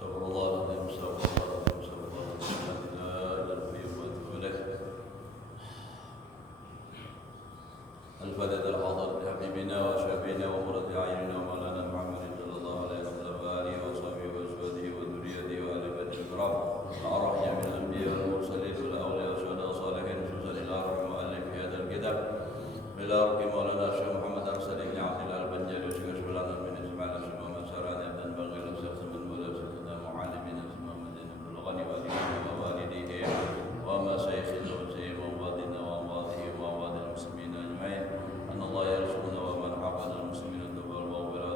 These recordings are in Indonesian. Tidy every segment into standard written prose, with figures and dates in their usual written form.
Astagfirullahaladzim, astagfirullahaladzim, astagfirullahaladzim, la ilaha illallah. الفاتحة الحاضر لحبيبنا وشافينا وقرة أعيننا ومولانا محمد صلى الله عليه وسلم وآله وصحبه وأزواجه وذريته وآل بيته الكرام الأعراف من الأنبياء والمرسلين والأولياء والشهداء والصالحين خصوصا إلى روح المؤلف في هذا الكتاب إلى روح مولانا الشيخ محمد أرسل بن عبد الله البنجلي وشيخ شبلان بن إسماعيل الشيخ محمد سراني بن بغير الشيخ من مولى سيدنا معلمين محمد بن الغني ووالديه ومشايخنا وشيخ وأمواتنا وأمواته وأموات المسلمين أجمعين أن الله يرزقنا ومن حفظ المسلمين التوبة والمغفرة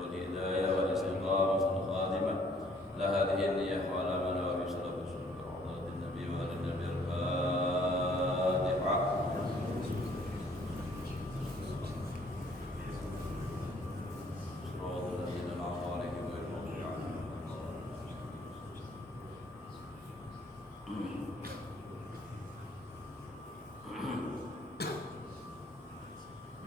والهداية والاستقامة الخادمة لهذه النية وعلى من هو في سلف السنة وعلى النبي وآل النبي الفاتحة. صراط الذين أنعمت عليهم غير المغضوب عليهم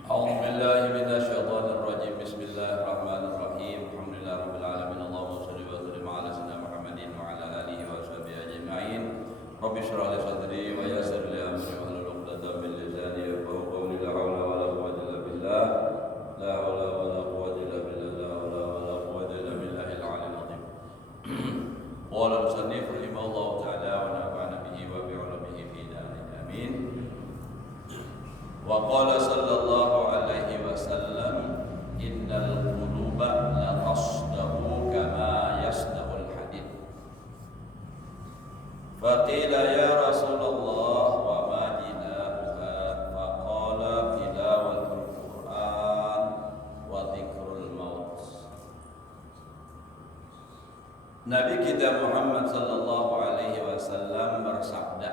أعوذ بالله من الشيطان الرجيم. بسم الله الرحمن الرحيم. الحمد لله رب العالمين. اللهم صل وسلم على سيدنا محمد وعلى آله وصحبه أجمعين. رب اشرح لي صدري ويسر لي أمري واحلل عقدة من لساني يفقهوا قولي. لا حول ولا قوة إلا بالله. لا حول ولا قوة إلا بالله. لا حول ولا قوة إلا بالله العلي العظيم. قال المصنف رحمه الله تعالى ونفعنا به وبعلومه في دارين آمين. وقال صلى الله عليه وسلم إن القلوب لتصدأ كما يصدأ الحديد. فقيل يا رسول الله وما جلاؤها؟ فقال تلاوة القرآن وذكر الموت. Nabi kita Muhammad sallallahu alaihi wasallam bersabda,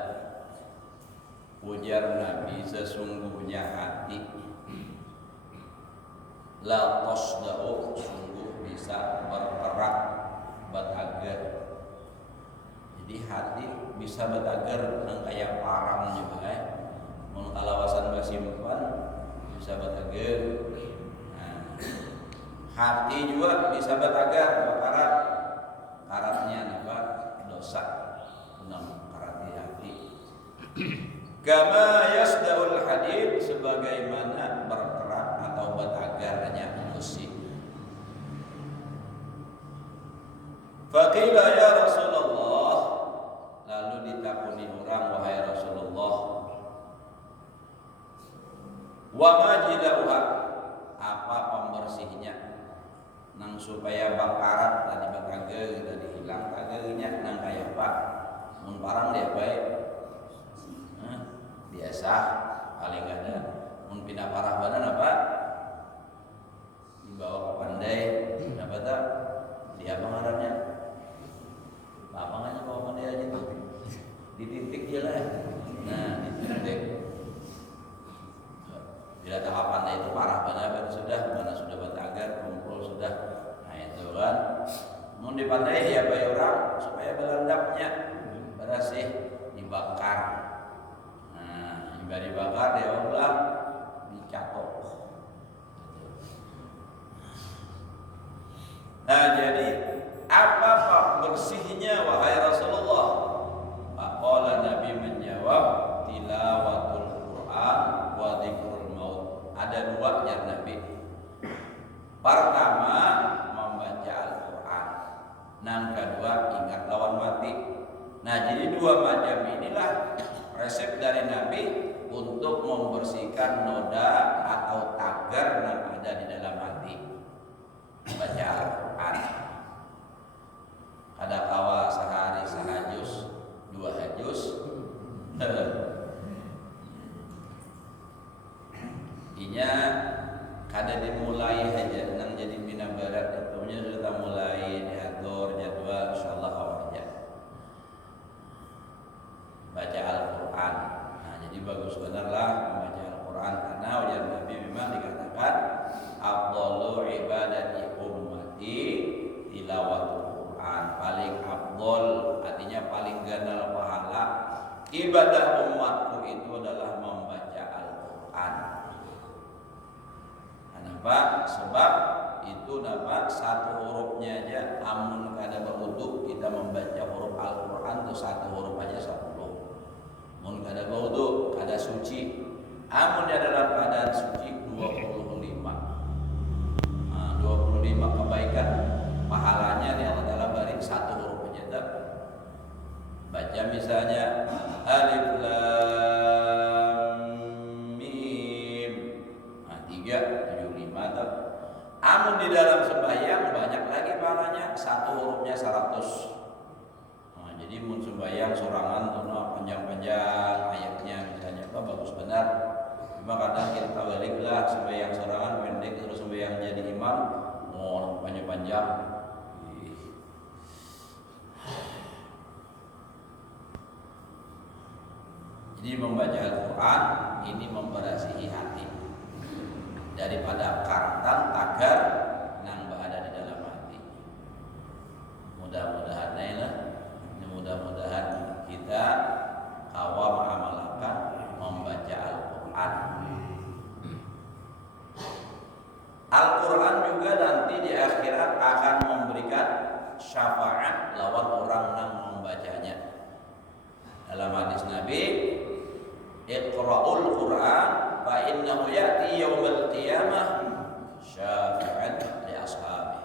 ujar Nabi, sesungguhnya hati la tasda'u, sungguh bisa bergerak, batager. Jadi hati bisa batager nang kaya parang juga mun kalawasan basimpan bisa batager. Nah, hati juga bisa batager, bakarat. Karatnya apa? Dosa. Nang karat di hati. Kama yasda'ul hadid, sebagaimana berkerak atau batagarnya besi. Faqila ya Rasulullah, lalu ditakuni orang, wahai Rasulullah, wa ma jilauha, apa pembersihnya? Nang supaya bakarat tadi batager tadi hilang tagernya nang kaya apa? Mun parang dia baik. Biasa paling ada mun pindah parah badan apa dibawa ke pandai apa tak dia pengarangnya lapangannya bawa pandai aja tuh di titik dia lah. Nah di titik bila tahapan itu parah badan sudah mana sudah batagar kumpul sudah, nah itu kan mun di pandai ya bayar orang supaya belandapnya bersih dibakar. Dari bakar dia ulang dicatok. Nah jadi apa bersihnya wahai Rasulullah? Maqala Nabi menjawab tilawatul Quran wa dzikrul maut. Ada dua nya Nabi. Pertama membaca Al-Quran, yang kedua ingat lawan mati. Nah jadi dua macam inilah resep dari Nabi untuk membersihkan noda atau tagar yang ada di dalam hati. Baca Al-Quran. Kadakawa sehari satu hurufnya aja, amun kada berwudu kita membaca huruf Al-Quran itu satu huruf aja 10. Amun kada berwudu, kada suci, amun dia dalam keadaan suci 25. Nah, 25 kebaikan pahalanya di Allah Ta'ala beri satu huruf aja tak. Baca misalnya Alif Lam Mim. Nah, 375 tak. Amun di dalam sembahyang banyak lagi pahalanya, satu hurufnya 100. Nah, jadi mun sembahyang sorangan tuh panjang-panjang ayatnya misalnya apa bagus benar. Cuma kadang kita baliklah sembahyang sorangan pendek terus sembahyang jadi imam mau panjang-panjang. Jadi membaca Al-Quran ini memberasihi hati daripada kartan tagar nang berada di dalam hati. Mudah-mudahan mudah-mudahan kita kawa mengamalkan membaca Al-Quran. Al-Quran juga nanti di akhirat akan memberikan syafaat lawan orang yang membacanya. Dalam hadis Nabi, Iqra'ul Quran fa innahu ya'ti yaumal qiyamah syafi'an li ashabi.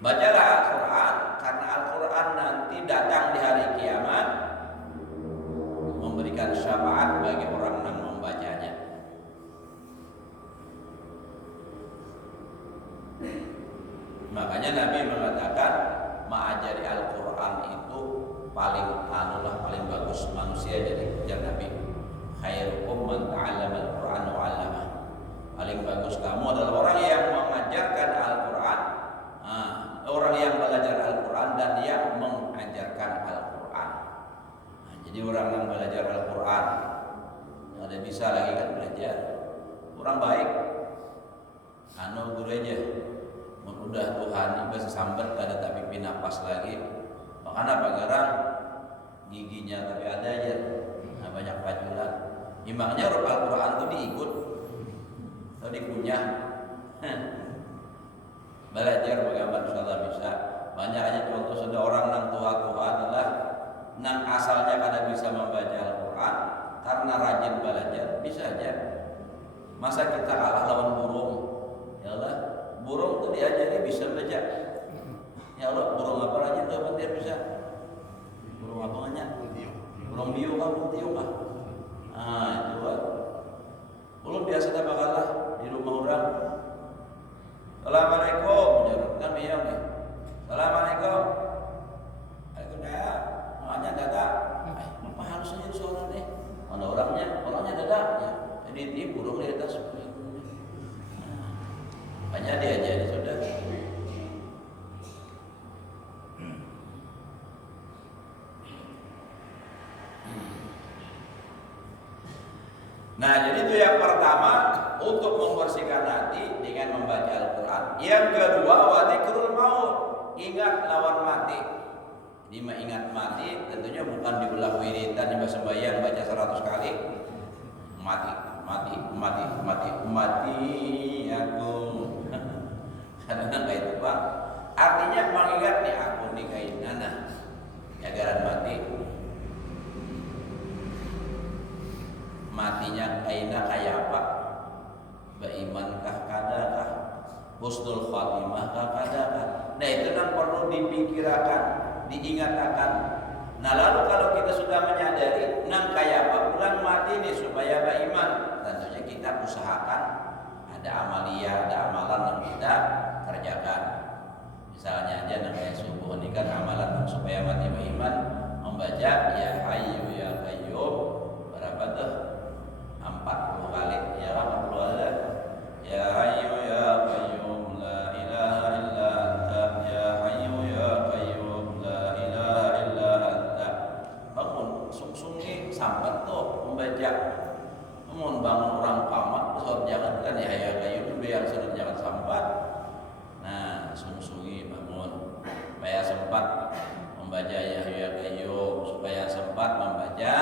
Bacalah Al-Quran karena Al-Quran nanti datang di hari kiamat memberikan syafaat bagi orang yang membacanya. Makanya Nabi mengatakan ma'ajari Al-Quran itu paling paling bagus manusia jadi kejar Nabi. Khairukum man ta'allama al-Qur'an wa 'allama. Paling bagus kamu adalah orang yang mengajarkan Al-Qur'an. Orang yang belajar Al-Qur'an dan yang mengajarkan Al-Qur'an. Jadi orang yang belajar Al-Qur'an ada bisa lagi kan belajar. Orang baik guru aja. Udah Tuhan ibadah sambat kada tak pipi napas lagi. Makanya pagarang giginya tapi ada aja. Nah, banyak pajulan. Imangnya huruf Al-Quran itu diikut atau dikunyah. Belajar bagaimana insyaAllah bisa. Banyak aja contoh sudah orang yang tua-tua adalah nang asalnya kada bisa membaca Al-Quran karena rajin belajar bisa aja. Masa kita kalah lawan burung? Ya Allah, burung itu diajari bisa baca. Ya Allah, burung apa rajin tuh apa dia bisa? Burung apa banyak? Burung biu kan, burung tiung kan? Itu kan. Ulun biasa tak bakalah di rumah orang. Assalamualaikum, kan beliau nih. Assalamualaikum. Waalaikumsalam. Makanya dadak. Apa harusnya jadi seorang deh? Mana orangnya dadak ya. Jadi ini burung di atas. Banyak diajari sudah. Nah, jadi itu yang pertama untuk membersihkan hati dengan membaca Al-Quran. Yang kedua, wadzikrul maut, ingat lawan mati. Jadi mengingat mati tentunya bukan dibelah wiridan di sembahyang baca 100 kali. Mati aku. Kadang-kadang kayak itu Pak. Artinya mengingat nih aku nikahin anak. Jagaran mati. Matinya kaina kayak apa? Berimankah kadakah? Husnul khatimah kadakah? Nah itu kan perlu dipikirkan, diingatkan. Nah lalu kalau kita sudah menyadari nang kayak apa pulang mati nih supaya beriman, tentunya kita usahakan ada amalia, ada amalan yang kita kerjakan. Misalnya aja nang kayak subuh ini kan amalan supaya mati beriman, membaca ya hayyu ya qayyum berapa tuh? 40 kali ya 40 ada ya hayyu ya qayyum la ilaha illa anta ya hayyu ya qayyum la ilaha illa anta. Bangun sungsungnya sampai tuh membaca bangun orang pamat soal jangan kan ya qayyum biar sudah jangan sampai. Nah sungsungnya bangun supaya sempat membaca ya qayyum, supaya sempat membaca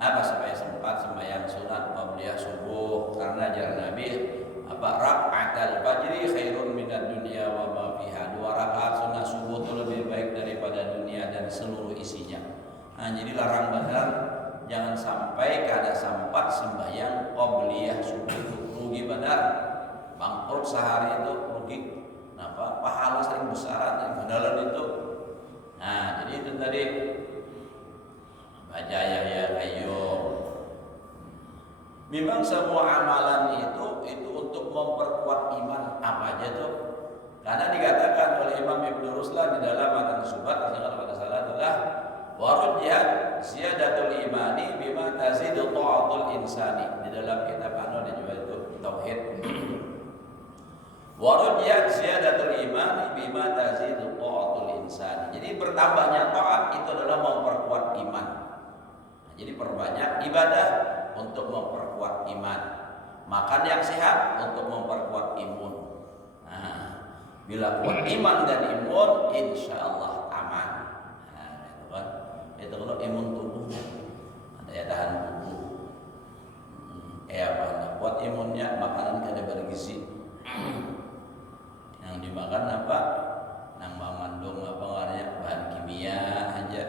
supaya sempat sembahyang sunat qabliyah subuh, karena ajaran Nabi rakaat al-fajr rugi. Napa? Pahala sering besaran dari modalan itu. Nah, jadi itu tadi baca Yahya Qayyum. Memang semua amalan itu untuk memperkuat iman apa aja tuh. Karena dikatakan oleh Imam Ibnu Ruslan di dalam Matan Subat, kalau tidak salah adalah warujiyat ziyadatul imani bima tazidu ta'atul insani. Di dalam kitab Anu dan juga itu tauhid. Warujiyat ziyadatul imani bima tazidu ta'atul insani. Jadi bertambahnya taat itu adalah memperkuat iman. Nah, jadi perbanyak ibadah untuk memperkuat iman. Makan yang sehat untuk memperkuat imun. Nah, bila kuat iman dan imun, insya Allah aman. Nah, itu kan. Itu kalau imun tubuh, ada ya tahan tubuh. Apa? Nah, kuat imunnya makanan kada bergizi. Yang dimakan apa? Nang mengandung apa namanya bahan kimia aja.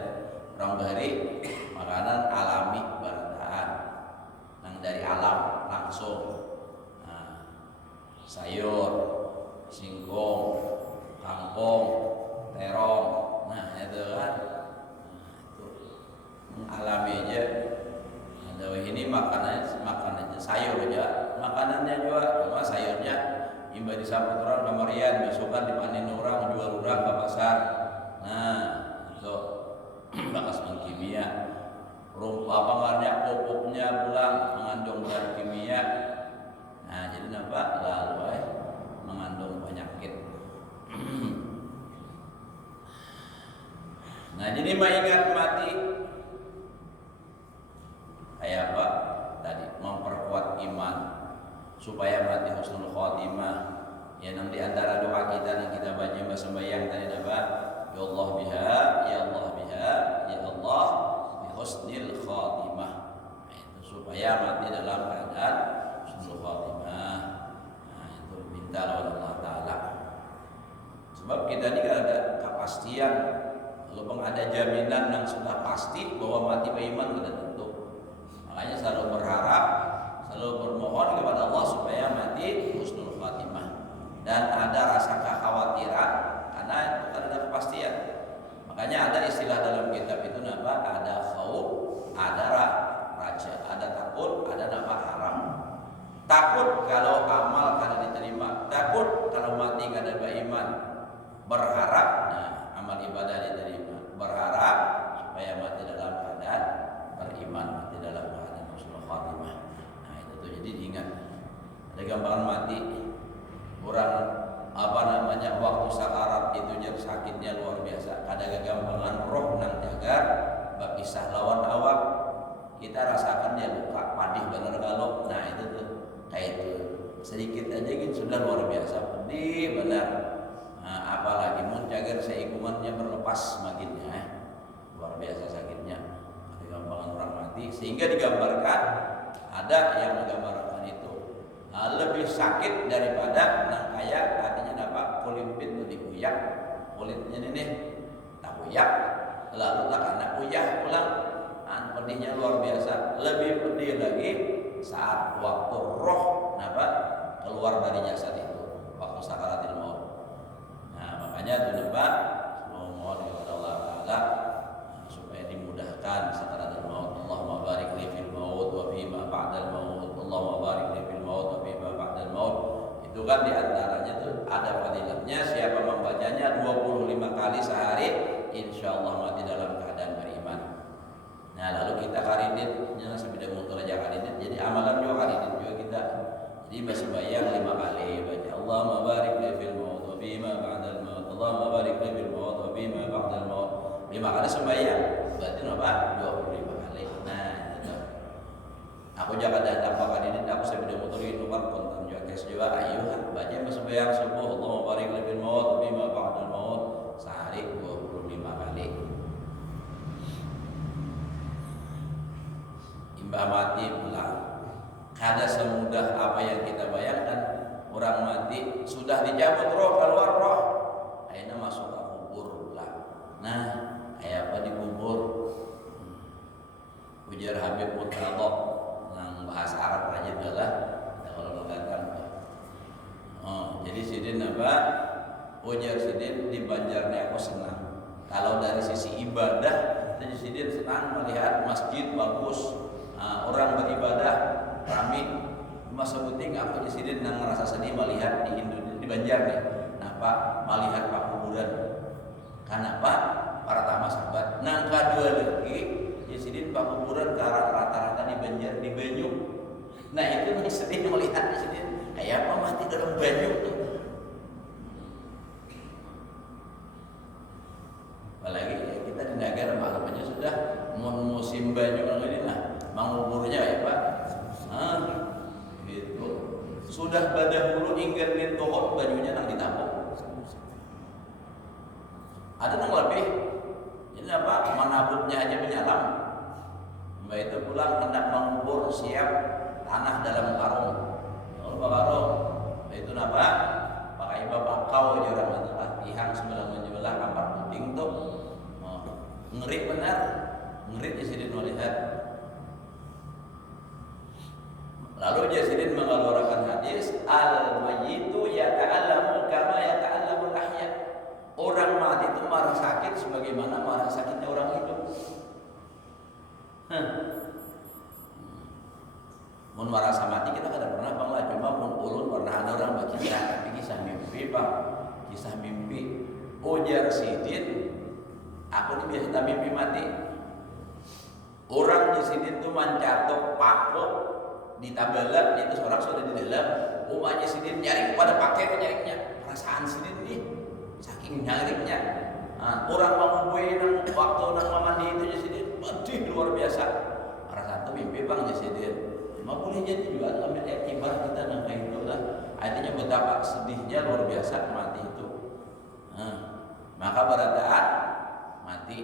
Orang bari makanan alami bertahan. Nang dari alam langsung. Nah, sayur, singkong, kangkung, terong. Nah, itu kan. Itu alami aja. Ada ini makanannya sayur aja. Makanannya juga cuma sayurnya imba disambut orang kamarian, besokan dipanen orang, jual orang ke pasar. Nah, itu bakas kimia. Rumpah pangarnya, pupuknya pulang mengandung bahan kimia. Nah, jadi nampak lalu mengandung penyakit. Nah, jadi mengingat mati kayak apa? Tadi memperkuat iman supaya mati husnul khotimah. Ya, nang di antara doa kita yang kita baca sembahyang tadi apa? Ya Allah biha, ya Allah biha, ya Allah bi husnil khotimah. Nah, itu supaya mati dalam keadaan husnul khotimah. Nah, itu minta oleh Allah Taala. Sebab kita ini kan ada kepastian. Kalau ada jaminan yang sudah pasti bahwa mati beriman kita tentu. Makanya selalu berharap, selalu bermohon kepada Allah supaya mati husnul khatimah. Dan ada rasa kekhawatiran karena itu kan ada kepastian. Makanya ada istilah dalam kitab itu apa? Ada khauf, ada raja, ada takut, ada nama haram. Takut kalau amal kada diterima, takut kalau mati kada beriman. Berharap, nah amal ibadah diterima. Berharap supaya mati dalam keadaan beriman, mati dalam keadaan husnul khatimah. Nah itu tuh jadi diingat. Ada gambaran mati orang apa namanya waktu sakarat itu jadi sakitnya luar biasa. Ada kegampangan roh nang jagar berpisah lawan awak. Kita rasakan dia luka padih benar kalau. Nah itu tuh kayak itu sedikit aja gitu sudah luar biasa pedih benar. Nah, apalagi mun jagar seikumannya berlepas semakinnya luar biasa sakitnya. Ada gambaran orang mati sehingga digambarkan ada yang menggambarkan itu lebih sakit daripada nang kayak artinya apa kulit itu dikuyak kulitnya ini tak kuyak lalu tak kena kuyak pulang pedihnya luar biasa lebih pedih lagi saat waktu roh apa keluar dari jasad itu waktu sakaratil maut. Nah makanya itu nembak mohon kepada Allah Taala supaya dimudahkan sakaratul maut. Allahumma barik li fil maut wa fi ma ba'dal maut. Allahumma barik li fil maut wa fi ma ba'dal maut. Itu kan diantaranya tuh ada fadilatnya siapa membacanya 25 kali sehari insyaallah mati dalam keadaan beriman. Nah lalu kita karidin jangan sepeda motor aja karidin jadi amalan juga karidin juga kita jadi bersembahyang 5 kali baca Allahumma barik li fil maut wa fi ma ba'dal maut. Allahumma barik li fil maut wa fi ma ba'dal maut. 5 kali sembahyang berarti apa? 25 kali. Nah itu aku jaga dan tanpa karidin aku sepeda motor itu kan kontan juga kes juga ayo baca bersembahyang subuh Allahumma barik li fil maut wa fi ma ba'dal maut sehari 25 kali. Imbah mati pulang kada semudah apa yang kita bayangkan. Orang mati sudah dicabut roh keluar roh akhirnya masuk ke kubur pulang. Nah kayak apa di kubur ujar Habib Mutalok yang bahasa Arab aja adalah kalau mengatakan jadi sidin apa ujar sidin di Banjarnya aku senang. Kalau dari sisi ibadah, sidin senang melihat masjid bagus, orang beribadah ramai. Masa penting aku sidin nang merasa sedih melihat di Indonesia di Banjar nih. Napa melihat pakuburan? Kenapa? Para tamu sahabat. Nang kedua lagi, sidin pakuburan rata-rata di Banjar di Banyu. Nah itu nih sedih melihat sidin. Kayak apa mati dalam banyu tuh. Apalagi ya, kita di negara maklumannya sudah musim banyu kalau ini lah menguburnya ya Pak. Gitu. Sudah badah bulu ingin tohot banyunya nang ditampung. Ada nang lebih. Ini apa? Manabutnya aja menyalam. Mbak itu pulang hendak mengubur siap tanah dalam karung. Kalau itu apa? Pakai bapak kau aja orang adalah pihak sebelah menyebelah kamar puting tuh ngeri benar, ngeri Jasidin melihat. Lalu Jasidin mengeluarkan hadis al-mayyitu yata'allamu kama yata'allamul ahya. Orang mati itu marah sakit sebagaimana marah sakitnya orang hidup. Mun merasa mati kita kada pernah bang lah, cuma mun ulun pernah ada orang berkisah, tapi kisah mimpi bang, kisah mimpi. Ujar sidin, aku ini biasa mimpi mati. Orang di sini tuh mencatok paku di tabelan, itu seorang sudah di dalam. Umatnya sidin nyari kepada pakai nyarinya. Perasaan sidin ini saking nyarinya. Orang mengubui nang waktu nang mandi itu Jasidin, pedih luar biasa. Perasaan tuh mimpi bang Jasidin. Cuma boleh jadi juga ambil iktibar kita nang kayak itu lah. Artinya betapa sedihnya luar biasa mati itu. Maka berataan mati,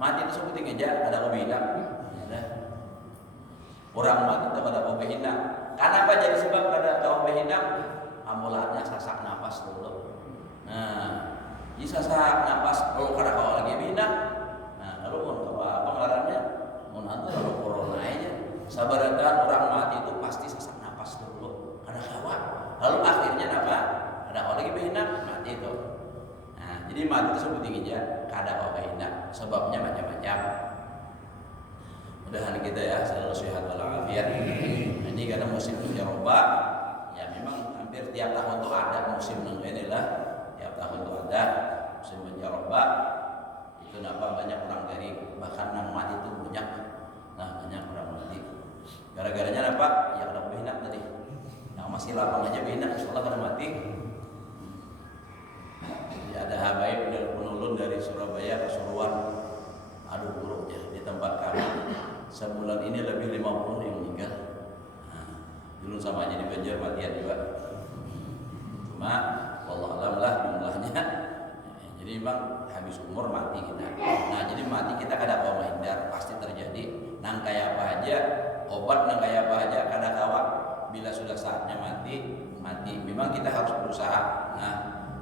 mati itu sebutin aja ada kebilang. Orang mati itu ada kebilang. Kenapa jadi sebab ada kebilang? Amulannya sasak nafas dulu. Jadi sasak nafas kalau kada kau lagi bina. Lalu mau apa ngarannya? Mau nanti lalu corona aja. Sabaratan orang mati itu pasti sasak nafas dulu. Kada kawa. Lalu akhirnya apa? Ada kau lagi bina mati itu. Jadi mati itu sebutin aja kada kau bina. Sebabnya macam-macam. Mudah-mudahan kita ya selalu sehat walafiat. Ini karena musim Eropa, ya memang hampir tiap tahun tuh ada musim inilah. Tiap tahun tuh ada musim Eropa. Itu kenapa banyak orang dari bahkan nang mati itu banyak. Nah banyak orang mati. Gara-garanya apa? Ya ada bina tadi. Yang masih lapang aja bina, insyaallah kada mati. Ya, ada habaib dari penulun dari Surabaya ke Suruhan. Aduh buruknya di tempat kami. Sebulan ini lebih 50 yang meninggal. Dulu sama aja di Banjar matian juga. Cuma wallah alam lah jumlahnya. Jadi memang habis umur mati kita. Nah jadi mati kita kada mau menghindar, pasti terjadi. Nang kaya apa aja, obat nang kaya apa aja kada kawa. Bila sudah saatnya mati, mati. Memang kita harus berusaha. Nah,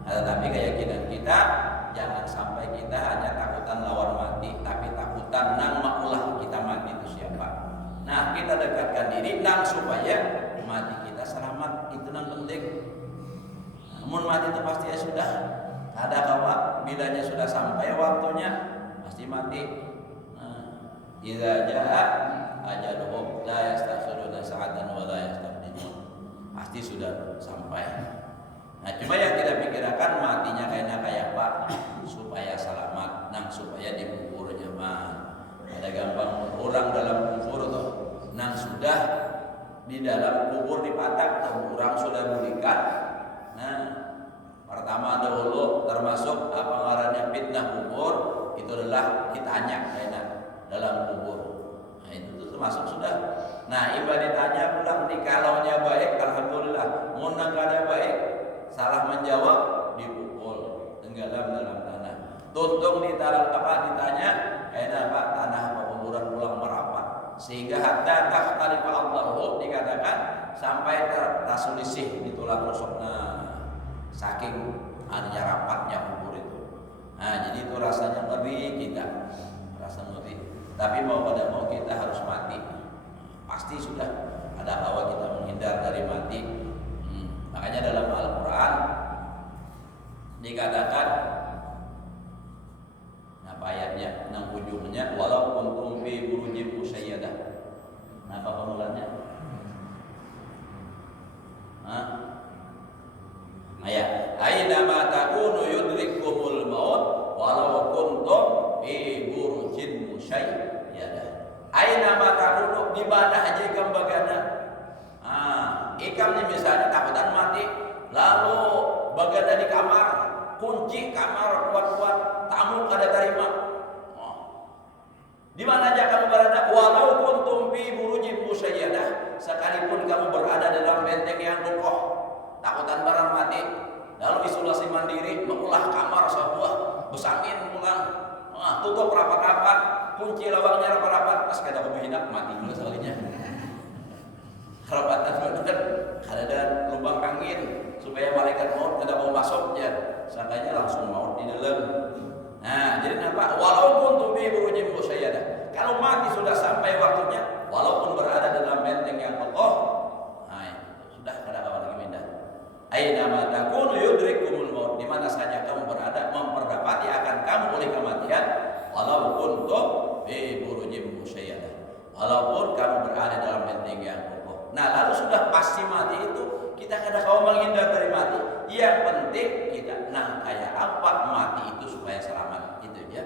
tetapi keyakinan kita jangan sampai kita hanya takutan lawan mati, tapi takutan nang makulah kita mati itu siapa. Nah kita dekatkan diri nang supaya mati kita selamat, itu nang penting. Namun mati itu pasti ya sudah ada kawa, bilanya sudah sampai waktunya pasti mati. Idza jaa ajaluhum la yastakhiruna sa'atan wa la yastaqdimun. Pasti sudah sampai. Nah cuma yang kita pikirkan matinya kayak apa supaya selamat, nang supaya dikubur nyaman. Ada gampang orang dalam kubur tuh, nang sudah di dalam kubur dipatak tuh orang sudah bulikan. Nah pertama dahulu termasuk apa ngarannya fitnah kubur itu adalah ditanya kainan dalam kubur. Nah itu tuh termasuk sudah. Nah ibadah ditanya pulang di kalaunya baik alhamdulillah, mun nang kada baik salah menjawab dipukul tenggelam dalam tanah. Tuntung ditanya kainan apa tanah kuburan pulang merapat sehingga hatta takhtalifa Allahu dikatakan sampai tersulisih di tulang rusukna. Saking adanya rapatnya kubur itu. Nah jadi itu rasanya ngeri kita, rasa ngeri. Tapi mau pada mau kita harus mati. Pasti sudah ada hawa kita menghindar dari mati. Maka Makanya dalam Al-Quran dikatakan, apa ayatnya, nang ujungnya, walau kuntum fi burujin musayyadah. Apa pemulanya? Ayat, aina ma takunu yudrikumul maut walau kuntum fi burujin musayyadah. Aina ma takunu, di mana aja ikam bagana. Ikam nih misalnya takutan mati, lalu bagana di kamar, kunci kamar kuat-kuat, tamu kada terima. Di mana aja kamu berada, walau kuntum fi burujin musayyadah, sekalipun kamu berada dalam benteng yang kokoh, takutan barang mati, lalu isolasi mandiri, mengulah kamar sebuah, besangin pulang, tutup rapat-rapat, kunci lawangnya rapat-rapat, pas kada kebehinak mati juga sekalinya. Rapatan bener, ada lubang angin supaya malaikat maut kada mau masuknya, sangkanya langsung maut di dalam. Nah, jadi apa? Walaupun tubi burujin musayyadah, kalau mati sudah sampai waktunya, walaupun berada dalam benteng yang kokoh, sudah kada kawan lagi pindah. Aina ma takunu yudrikumul maut, di mana saja kamu berada memperdapati akan kamu oleh kematian, walaupun tubi burujin musayyadah, walaupun kamu berada dalam benteng yang kokoh. Nah, lalu sudah pasti mati itu, kita kada mau menghindar dari mati. Yang penting kita kayak apa mati itu supaya selamat, itu ya.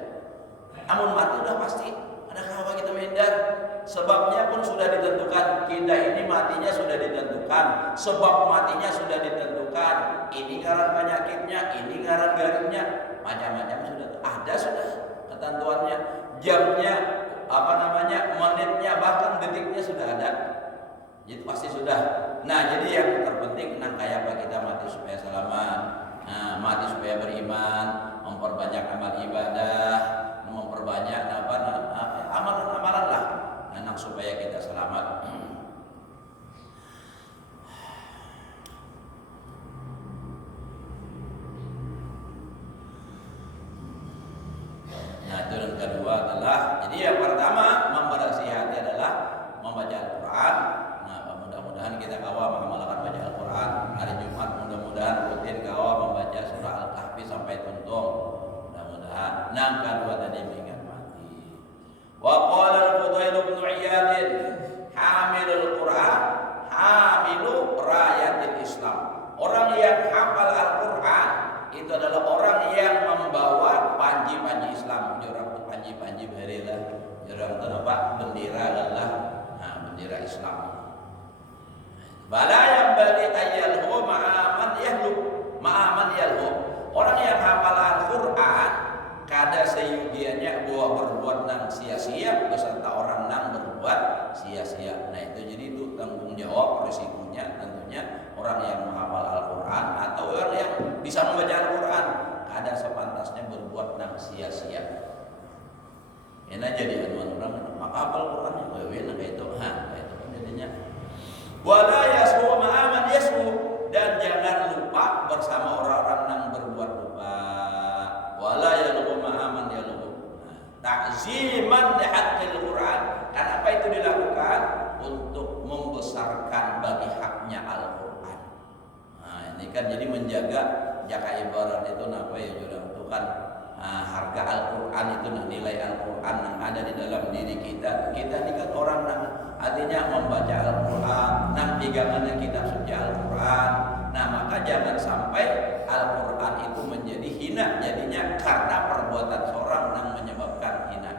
Namun mati udah pasti, ada kawa kita menghindar. Sebabnya pun sudah ditentukan, kita ini matinya sudah ditentukan, sebab matinya sudah ditentukan. Ini ngaran penyakitnya, ini ngaran garingnya, macam-macam sudah ada, sudah ketentuannya, jamnya, menitnya, bahkan detiknya sudah ada. Itu pasti sudah. Nah, jadi yang terpenting kayak apa kita mati supaya selamat. Nah, mati supaya beriman, memperbanyak amal ibadah, memperbanyak amalan-amalan lah. Supaya kita selamat. Nah, itu yang kedua adalah, jadi yang pertama memberasi hati adalah membaca Al-Quran. Mudah-mudahan kita kawa mengamalkan baca Al-Quran. Hari Jumat mudah-mudahan rutin kawa membaca surah Al-Kahfi sampai tuntung. Mudah-mudahan. Yang kedua tadi mengingat mati. Wa qala al-Fudail bin Iyad, hamilul Quran, hamilu rayatil Islam. Orang yang hafal Al-Quran itu adalah orang yang membawa panji-panji Islam. Jorang panji-panji berilah, jorang apa? Bendera adalah bendera Islam. Bala yang balik ayalhu ma'aman yalhu. Orang yang hafal Al-Quran kada seyugiannya bahwa berbuat nang sia-sia beserta orang nang berbuat sia-sia. Nah, itu jadi itu tanggung jawab risikonya tentunya orang yang menghafal Al-Quran atau orang yang bisa membaca Al-Quran kada sepantasnya berbuat nang sia-sia. Enak jadi anuan orang maka hafal Quran yang gawe kayak itu. Kayak itu jadinya. Wala yasmu ma'aman yasmu, dan jangan lupa bersama orang-orang yang berbuat lupa. Wala yalghu ma'aman yalghu. Ta'ziman li haqqil Quran. Karena apa itu dilakukan? Untuk membesarkan bagi haknya Al-Quran. Nah, ini kan jadi menjaga jaka ibarat itu napa ya jurang itu kan harga Al-Quran itu nilai Al-Quran yang ada di dalam diri kita. Kita ini kan orang yang artinya membaca Al-Quran, nang pegangannya kitab suci Al-Quran. Nah, maka jangan sampai Al-Quran itu menjadi hina jadinya karena perbuatan seorang yang menyebabkan hina.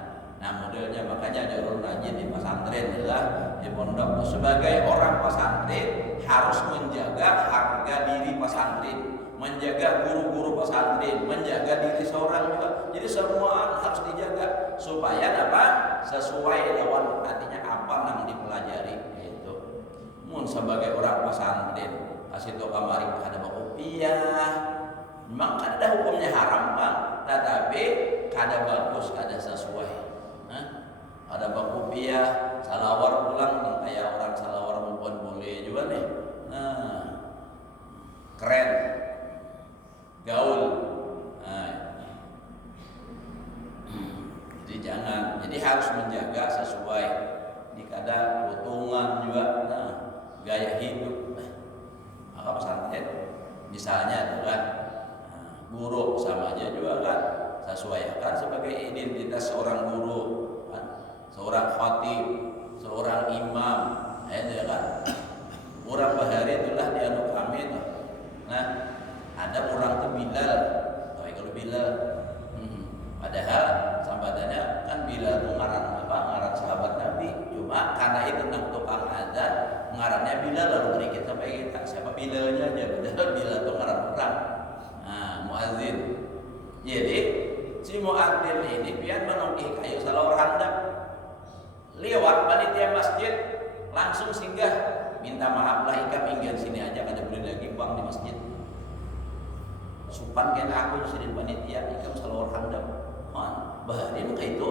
Nah, modelnya makanya jurul rajin di pesantren adalah di pondok sebagai orang pesantren harus menjaga harga diri pesantren, menjaga guru-guru pesantren, menjaga diri seorang juga. Jadi semua harus dijaga supaya apa? Sesuai lawan artinya apa yang dipelajari itu. Mun sebagai orang pesantren kasih tau kamari ada kopiah, memang ada hukumnya haram Bang, tetapi kada bagus, kada sesuai. Ada kopiah, salawar pulang kayak orang salawar bukan boleh juga nih. Nah, keren. Gaul. Jadi jangan, jadi harus menjaga sesuai. Ini kadang potongan juga, gaya hidup. Maka pesantren Misalnya itu kan guru sama aja juga kan sesuaikan sebagai identitas seorang guru kan? Seorang khatib, seorang imam, itu kan. Orang bahari itulah di anu kami tuh. Nah, ada orang tuh Bilal. Tahu kalau Bilal. Padahal sambatannya kan Bilal itu ngaran sahabat Nabi. Cuma karena itu nang tukang adzan, ngarannya Bilal lalu berikit sampai kita siapa Bilalnya aja. Padahal Bilal itu ngaran orang. Nah, muadzin. Jadi si muadzin ini biar menunggu kayu salah orang handap. Lewat panitia masjid langsung singgah minta maaf lah ikam ingin sini aja kada boleh lagi bang di masjid. Supan kan aku di sini panitia ikam salah orang handap. Bahari maka itu.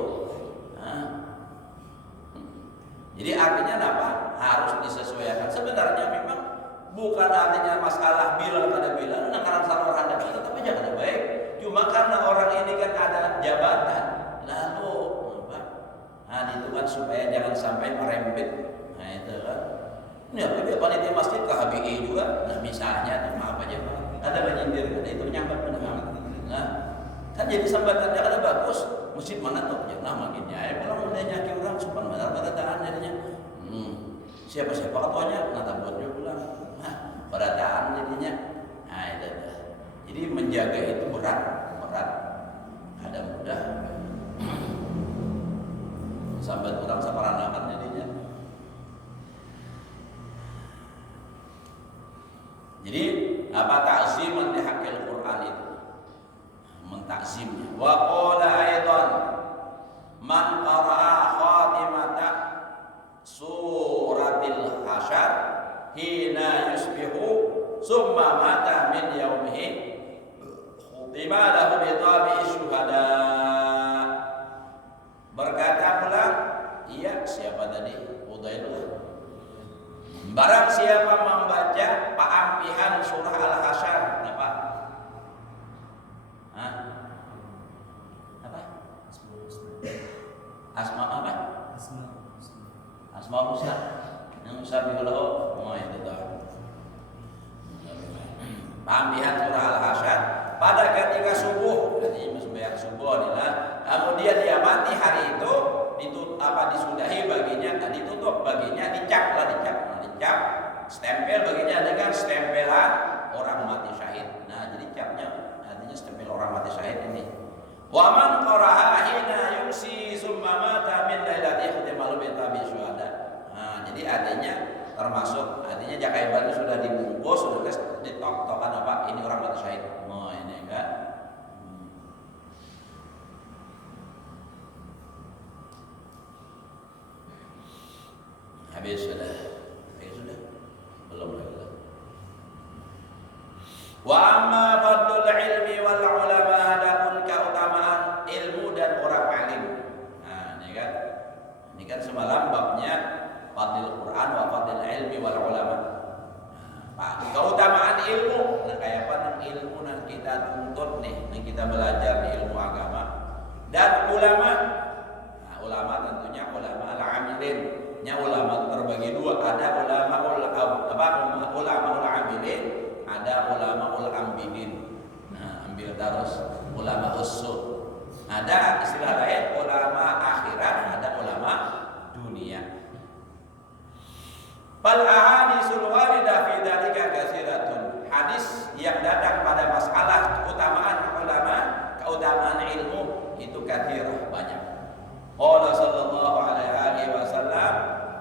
Jadi artinya apa? Harus disesuaikan. Sebenarnya memang bukan artinya masalah Bilal kada Bilal, ngaran salah orang handap itu tapi jangan baik. Cuma karena orang ini kan ada jabatan, lalu itu kan supaya jangan sampai merembet. Nah itu kan. Ini apa dia panitia masjid ke HBI juga. Nah misalnya itu maaf aja Pak, ada menyindir kan itu nyambat benar. Nah kan jadi sambatannya kada bagus. Masjid mana tuh? Ya nama gini. Kalau udah nyaki orang supan benar berataan jadinya. Siapa-siapa ketuanya nata buat dia pulang. Nah berataan jadinya. Nah itu. Jadi menjaga itu berat. Ada mudah. Sambat orang saparanakan jadinya. Jadi apa takziman di hakil Quran itu? Mentakzimnya. Wa qala aidan man qara'a khatimata suratil hasyr hina yusbihu summa mata min yaumihi khutima lahu bi tabi'i syuhada. Berkata pula, iya siapa tadi? Udaillah. Barang siapa membaca paampihan surah Al-Hasyr, apa? Apa? Asma apa? Asma Husna. Yang sabihullah, itu dah. Paampihan surah Al-Hasyr pada ketika subuh, jadi sembahyang subuh adalah kemudian dia mati hari itu disudahi baginya, ditutup baginya, dicap, stempel baginya dengan stempelan orang mati syahid. Nah, jadi capnya artinya stempel orang mati syahid ini. Wa man qara'a hina yumsi summa mata min lailati ihtimalu bi tabi syuhada. Nah, jadi artinya termasuk artinya jakaiban itu sudah dibungkus, sudah ditok-tokan apa ini orang mati syahid. Oh, ini enggak. Habis sudah. Belum lagi. Wa amma fadlul ilmi wal ulama, adapun keutamaan ilmu dan orang alim. Nah, ini kan semalam babnya fadlul Quran wa fadlul ilmi wal ulama. Nah, keutamaan ilmu, nah kayak apa nang ilmu nang kita tuntut nih, nang kita belajar di ilmu agama dan ulama. Nah, ulama tentunya ulama al-amilin. Ulama terbagi dua, ada ulama amilin, ada ulama ambidin. Nah, ambil terus ulama usul. Ada istilah lain ulama akhirat, ada ulama dunia. Fal ahadisul waridah fi dzalika katsiratun. Hadis yang datang pada masalah keutamaan ilmu itu katsirah, banyak. Qala sallallahu alaihi wasallam,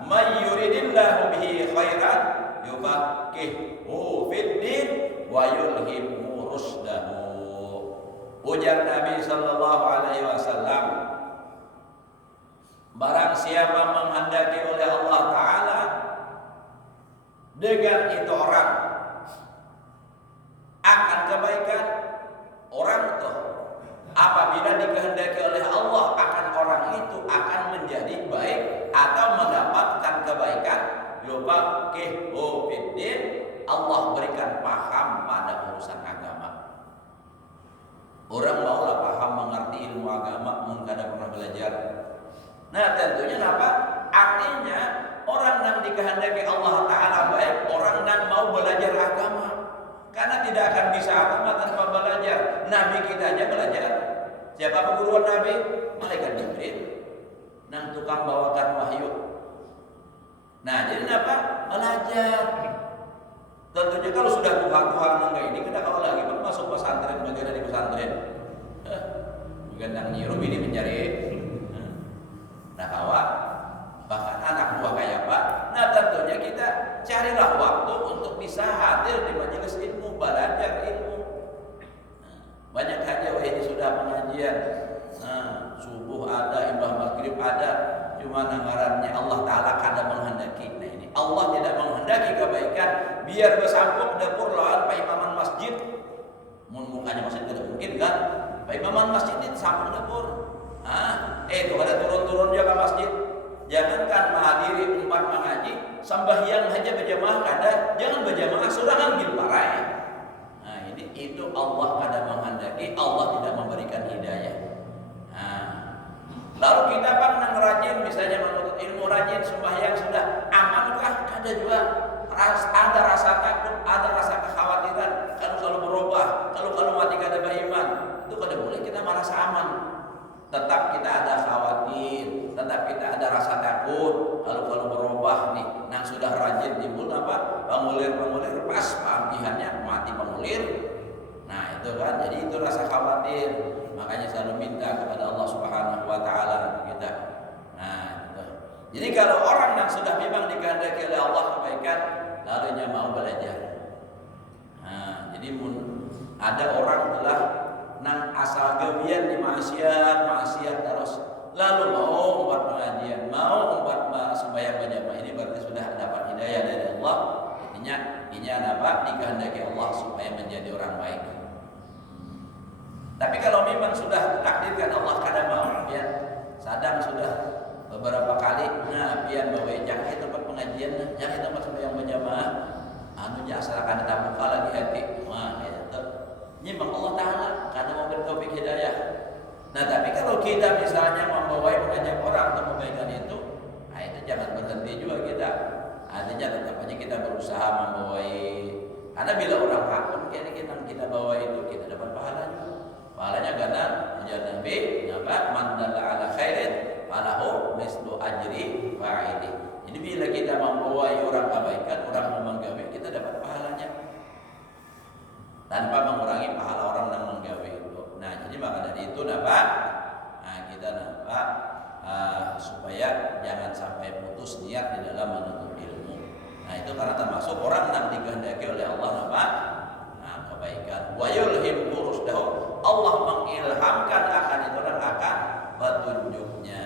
"May yuridillahu bihi khairan yufaqihuhu fid din wa yulhimhu rusdahu." Ujar Nabi sallallahu alaihi wasallam, barang siapa menghendaki oleh Allah taala dengan itu orang akan kebaikan, orang itu apabila dikehendaki oleh Allah akan orang itu akan menjadi baik atau mendapatkan kebaikan, yufaqihuhu fiddin, Allah berikan paham pada urusan agama. Orang maulah paham mengerti ilmu agama, mengkada pernah belajar. Nah, tentunya apa? Artinya orang yang dikehendaki Allah Ta'ala baik, orang yang mau belajar agama. Karena tidak akan bisa apa tanpa belajar. Nabi kita aja belajar. Siapa peguruan Nabi? Malaikat Jibril. Nang tukang bawakan wahyu. Nah, jadi apa? Belajar. Tentunya kalau sudah Tuhan nang ini kita kalau lagi masuk pesantren, bagian dari pesantren. Bukan nang nyirum ini mencari. Nah, kawan, bahkan anak buah kayak apa? Nah, tentunya kita carilah waktu untuk bisa hadir di majelis ilmu, belajar ilmu. Banyak aja ini sudah pengajian. Subuh ada, imbah maghrib ada, cuma anggarannya Allah Ta'ala kada menghendaki. Nah ini Allah tidak menghendaki kebaikan, biar bersambung dapur lawan paimaman masjid. Mukanya masjid tidak mungkin kan? Paimaman masjid ini sambung dapur. Itu ada turun-turun juga masjid. Jangankan menghadiri umat mengaji, sembahyang aja berjamaah kada, jangan berjamaah surah ambil parai. Nah ini itu Allah kada menghendaki, Allah tidak memberikan hidayah. Lalu kita nang rajin misalnya menuntut ilmu rajin sembahyang sudah amankah? Ada juga ada rasa takut, ada rasa kekhawatiran. Kalau berubah, kalau mati kada beriman, itu kada boleh kita merasa aman. Tetap kita ada khawatir, tetap kita ada rasa takut. Kalau berubah nih, nang sudah rajin timbul apa? Pengulir pas pampihannya mati pengulir. Nah itu kan, jadi itu rasa khawatir. Makanya selalu minta kepada Allah Subhanahu wa Ta'ala kita. Nah, gitu. Jadi kalau orang yang sudah memang dikehendaki oleh Allah kebaikan, lalunya mau belajar. Nah, jadi ada orang telah nang asal gawian di maksiat terus, lalu mau buat pengajian, mau buat sembahyang berjamaah, ini berarti sudah dapat hidayah dari Allah. Intinya ini apa? Dikehendaki Allah supaya menjadi orang baik. Tapi kalau memang sudah takdirkan Allah kada mau, ya sadang sudah beberapa kali, pian bawa jangan tempat pengajian, jangan tempat sembahyang berjamaah, asal kada tamu kala di hati, itu memang Allah Taala kada mau beri taufik hidayah. Nah tapi kalau kita misalnya membawa mengajak orang untuk kebaikan itu, itu jangan berhenti juga kita. Artinya tetap aja kita berusaha membawa. Karena bila orang hakun kita bawa itu kita dapat pahala juga. Pahalanya karena ujar Nabi, man dalla ala khairin falahu mislu ajri fa'ili. Jadi bila kita membawa orang kebaikan, orang menggawe, kita dapat pahalanya tanpa mengurangi pahala orang yang menggawe itu. Nah, jadi maka dari itu kita supaya jangan sampai putus niat di dalam menuntut ilmu. Nah, itu karena termasuk orang yang dikehendaki oleh Allah kebaikan. Wa yulhim rusdahu. Allah mengilhamkan akan itu dan akan petunjuknya.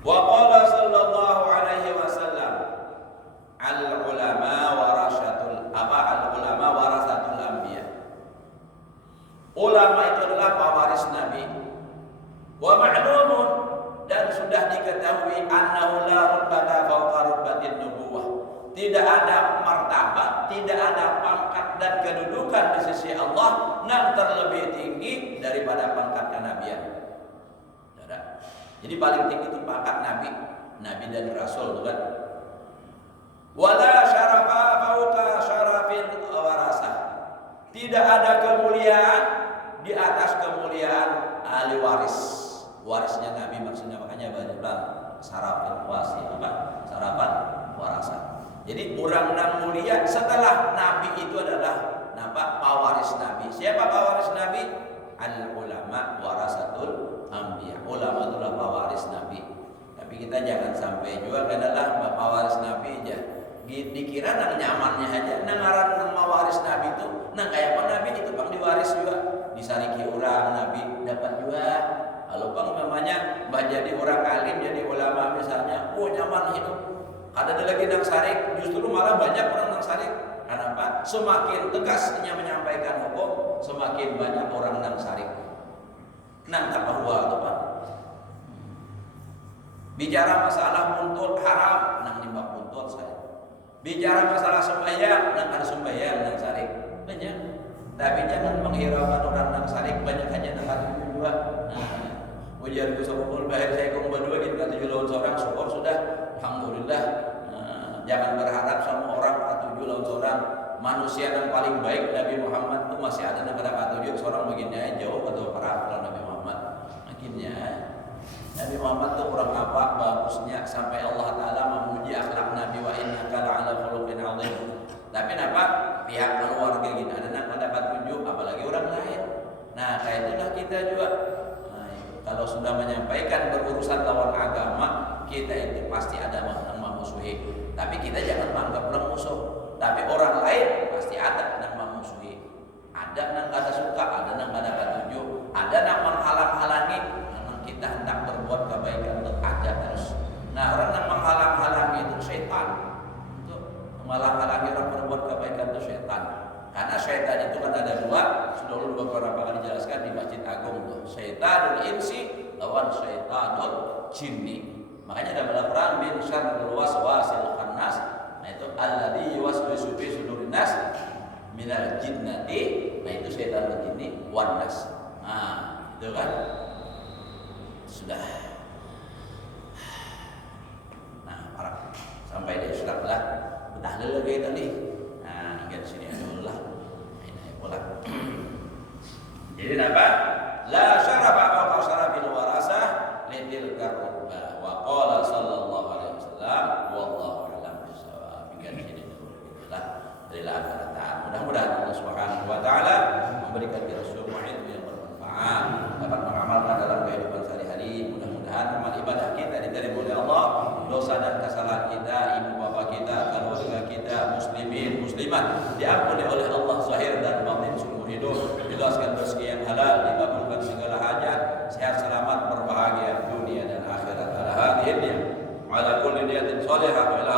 Wa qala sallallahu alaihi wasallam al ulama warasatul anbiya. Ulama itu adalah pewaris Nabi. Wa ma'lumun, dan sudah diketahui annahu la rutbata fawqa rutbatin nubuwah. Tidak ada martabat, tidak ada pangkat dan kedudukan di sisi Allah yang terlebih tinggi daripada pangkat kenabian. Jadi paling tinggi itu pangkat Nabi dan Rasul, kan? Wala syarafa fauqa syarafil warasah. Tidak ada kemuliaan di atas kemuliaan ahli waris. Warisnya Nabi maksudnya, makanya banyak sarafil wasi sarapan warasah. Jadi orang yang mulia setelah Nabi itu adalah pewaris Nabi. Siapa pewaris Nabi? Al ulama warasatul anbiya. Ulama itulah pewaris Nabi. Tapi kita jangan sampai juga adalah pewaris Nabi aja. Dikira nang nyamannya aja, nang ngaran nang pewaris Nabi itu, nang kayak apa Nabi itu bang diwaris juga. Disariki orang Nabi dapat juga. Kalau bang namanya jadi orang alim, jadi ulama misalnya, nyaman hidup. Ada lagi nang sarik, justru malah banyak orang nang sarik. Kenapa? Semakin tegasnya menyampaikan hukum, semakin banyak orang nang sarik. Nang tak bahwa itu Pak. Bicara masalah buntut haram, nang nimbak buntut saya. Bicara masalah sembahyang, nang ada sembahyang nang sarik. Banyak. Tapi jangan menghiraukan orang nang sarik, banyak hanya nang kata dua. Ujian ku sokol bahir saya kong berdua kita 7 lawan seorang syukur sudah alhamdulillah. Jangan berharap semua orang katuju lawan seorang manusia yang paling baik Nabi Muhammad itu masih ada yang kada katuju seorang begini aja jauh atau para Nabi Muhammad. Makinnya Nabi Muhammad itu orang apa bagusnya sampai Allah Ta'ala memuji akhlak Nabi wa innaka la'ala khuluqin 'adzim. Tapi kenapa pihak keluarga gitu ada yang kada katuju apalagi orang lain. Nah, kayak itulah kita juga. Kalau sudah menyampaikan berurusan lawan agama, kita itu pasti ada yang memusuhi. Tapi kita jangan menganggap orang musuh. Tapi orang lain pasti ada yang memusuhi. Ada yang kada suka, ada yang kada katuju, ada yang menghalang-halangi. Memang kita hendak berbuat kebaikan itu ada terus. Nah, orang yang menghalang-halangi itu setan. Untuk menghalang-halangi orang berbuat kebaikan itu setan. Karena syaitan itu kan ada dua, sudah beberapa kali dijelaskan di Masjid Agung tuh. Syaitanul insi lawan syaitanul jinni. Makanya dalam Al-Qur'an min syarril waswasil khannas. Nah itu alladzi yuwaswisu fi sudurin nas minal jinnati. Nah itu syaitanul jinni wan nas. Nah, itu kan sudah. Nah, para sampai di surat lah. Betahlil lagi tadi. Nah, hingga sini dulu lah. Ini pulang. Jadi apa? La syarafa fawqa syarafil warasah lidil karubah. Wa qala sallallahu alaihi wasallam wallahu a'lam bissawab. Hingga sini dulu gitulah. Darilah kata. Mudah-mudahan Allah Subhanahu wa taala memberikan kita semua ilmu yang bermanfaat, dapat mengamalkan dalam kehidupan sehari-hari. Mudah-mudahan amal ibadah kita diterima oleh Allah. Dosa dan kesalahan kita, ibu bapa kita, keluarga kita, muslimin, muslimat diampuni oleh Allah zahir dan batin seumur hidup. Diluaskan rezeki yang halal, dikabulkan segala hajat, sehat selamat berbahagia dunia dan akhirat. Ala hadhihi ala kulli niyatin salihah wa ila